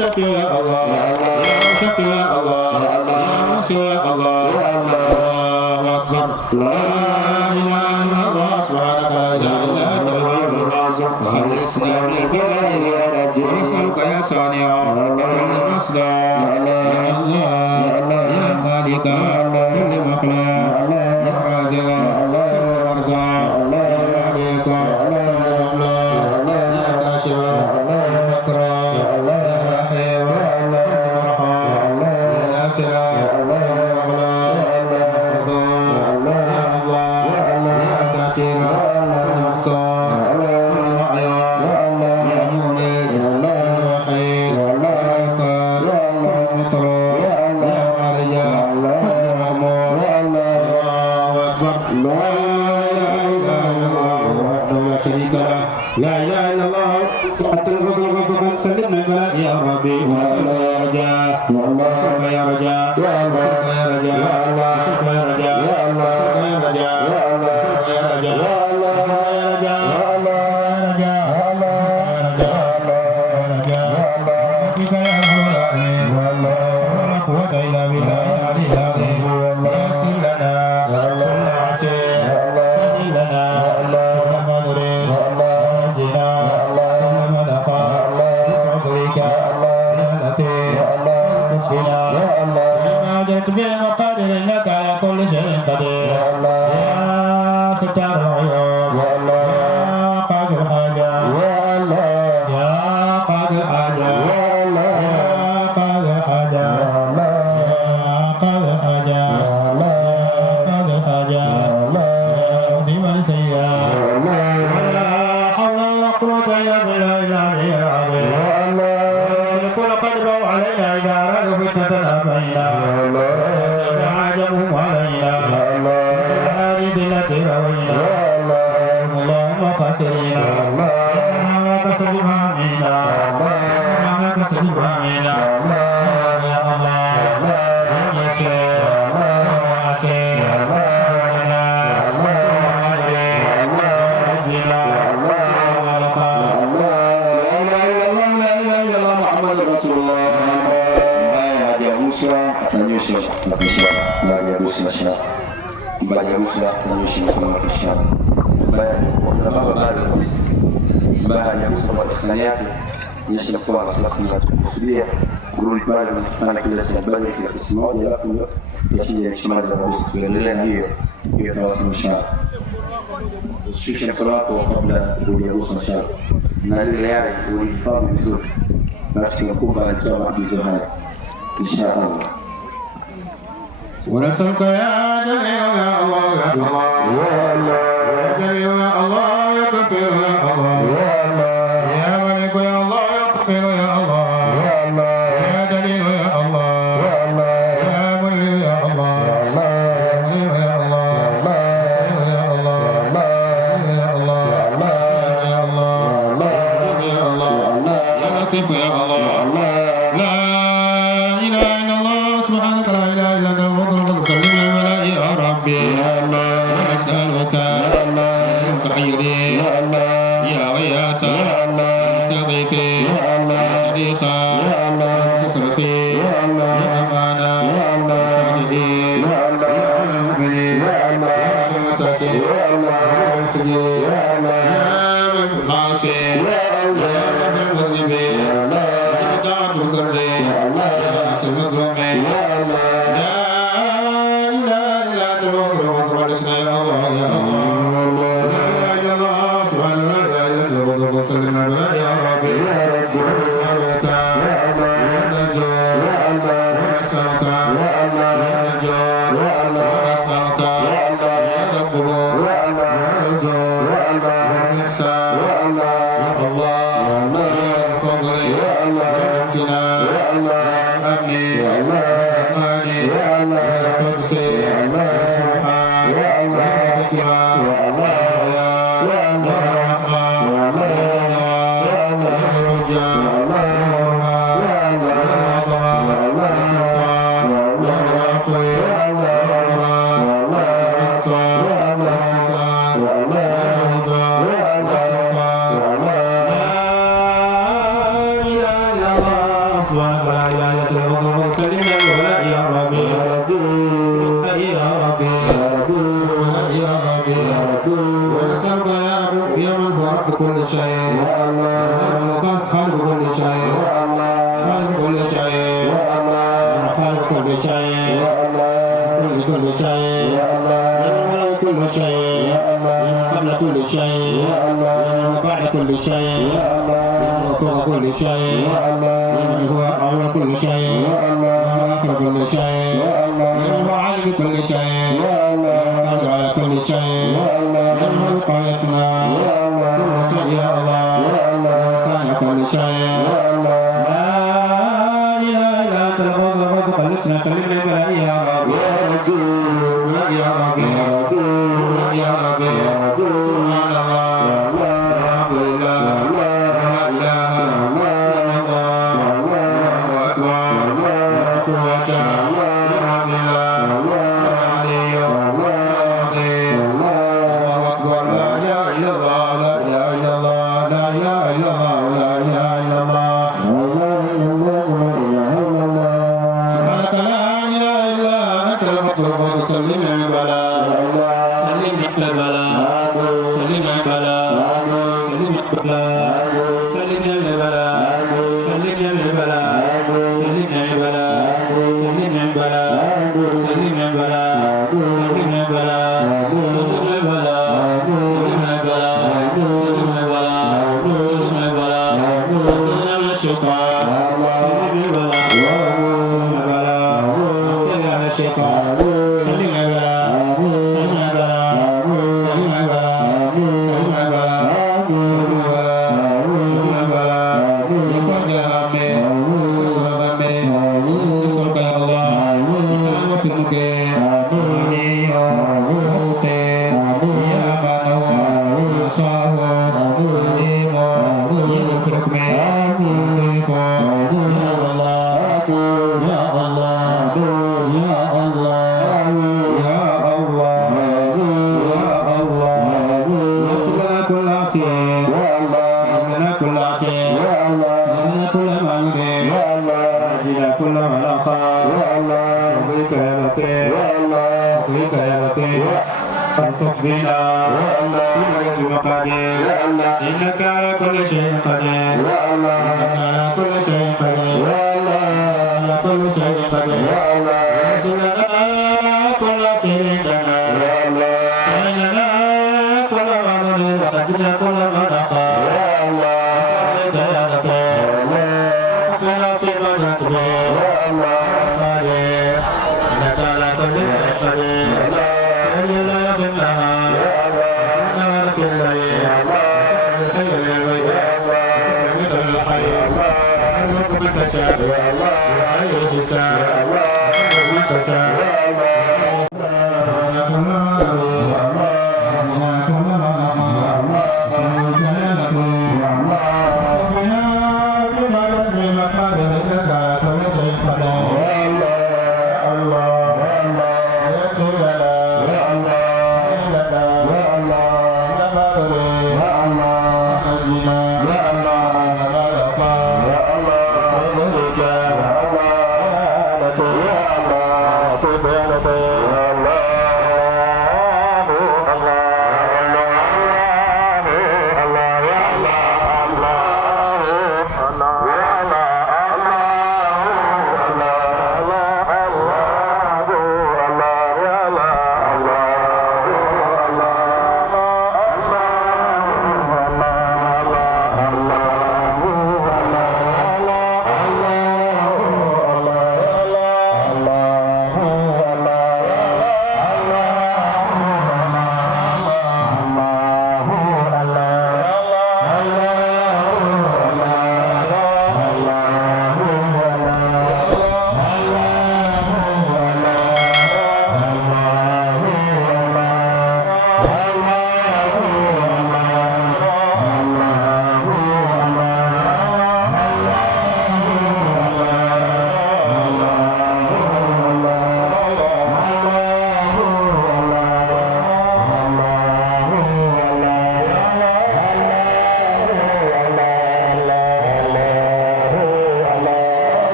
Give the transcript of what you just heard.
شفيع يا الله يا شفيع يا الله يا شفيع الله الله أكبر لا إله إلا الله سبحانك لا إله إلا أنت خلصنا من البلاء يا ربي نسألك يا صانع كل مصدر يا الله يا خالق كل مخلوق يا رازق الأرزاق يا مالك يا كاشف الأكرام يا رحيم الرحمن يا سلام يا الله يا ساتر الأبصار لا اله الا الله حتى الغضب سلمنا البلاء يا ربي ونسألك يا رجاء نسألك يا رجاء نسألك يا رجاء نسألك يا رجاء نسألك يا رجاء نسألك يا رجاء بمقادر انك على كل شيء قدير يا ستار العيوب يا قاضي الحاجة يا قاضي الحاجة يا قاضي الحاجة يا قاضي الحاجة يا قاضي الحاجة يا لمن سيئا لا حول ولا قوة الا بالله العلي العظيم يقول قدروا علينا اذا ارادوا فتنة ابينا عجبهم علينا هذه التي روينا اللهم خسرنا ما كسب همنا ما كسب همنا يا الله يا شيخ يا شيخ baada ya Musa tanyoshi mkono wa Krishna baada ya Musa kwa ihsani yake yeshi kwa salatu na kusudia kurudi pale na kipande kile cha baada ya kesi moja alafu yashije kuchamaza na Musa tuendelee na hiyo tunawasilisha shusha mkono wako kabla ya Musa inshallah na ile yale ulifahamu vizuri basi tunakuomba anatoa maagizo haya inshallah. ونسألك يا جليل يا الله يا الله يا جليل يا الله يا كبير يا الله يا ملك يا الله يا كبير يا الله يا جليل يا الله يا ملك يا الله يا ملك يا الله يا الله يا الله يا الله يا الله يا لطيف يا الله لا إله إلا الله سبحانك لا إله إلا أنت يا الله نسألك يا متحيرين يا غياث مستغيثين يا صديقا يا صرفي يا أمانا يا مجدين يا مؤمنين يا مساكين يا مسجين يا من الحاسين يا من المذنبين يا دعوة الكردين يا صفة الظلمين قبل كل شيء وبعد كل شيء وفوق كل شيء هو أول كل شيء وآخر كل شيء هو عالم كل شيء قادر على كل شيء هو قائسنا كل شيء يا الله إنسان كل شيء لا إله إلا أنت الغفور الرب خلصنا سلمنا بلا يا رب يا رب يا رب سبحان الله الحمد لله لا إله إلا الله الله أكبر لا قوة إلا بالله العلي العظيم الله أكبر لا إله إلا الله لا إله إلا الله لا إله إلا الله لا إله إلا الله سبحانك لا إله إلا أنت المطلوب سلم البلاء سلم البلاء سلم البلاء سلم البلاء سلم البلاء سلم البلاء سلم البلاء سلم البلاء سلم البلاء سلم البلاء سلم البلاء سلم البلاء سلم البلاء سلم البلاء سلم من الشيطان سلم البلاء سلم البلاء سلم من الشيطان سلم البلاء سلم البلاء سلم البلاء سلم البلاء سلم البلاء سلم البلاء يكون الهم والغم نسألك يا الله وفي المكين بنا بغير المقادير إنك على كل شيء قدير إنك على كل شيء قدير على كل شيء قدير رسولنا كل شيء لنا سيدنا كل ما نريد وأجلنا كل ما نخاف فينا فيما نتبع قدير إنك على كل شيء قدير لا يغفر لها لا يغفر لها الخير للبيت مثل الحي أرزق من تشاء وغير حساب من تشاء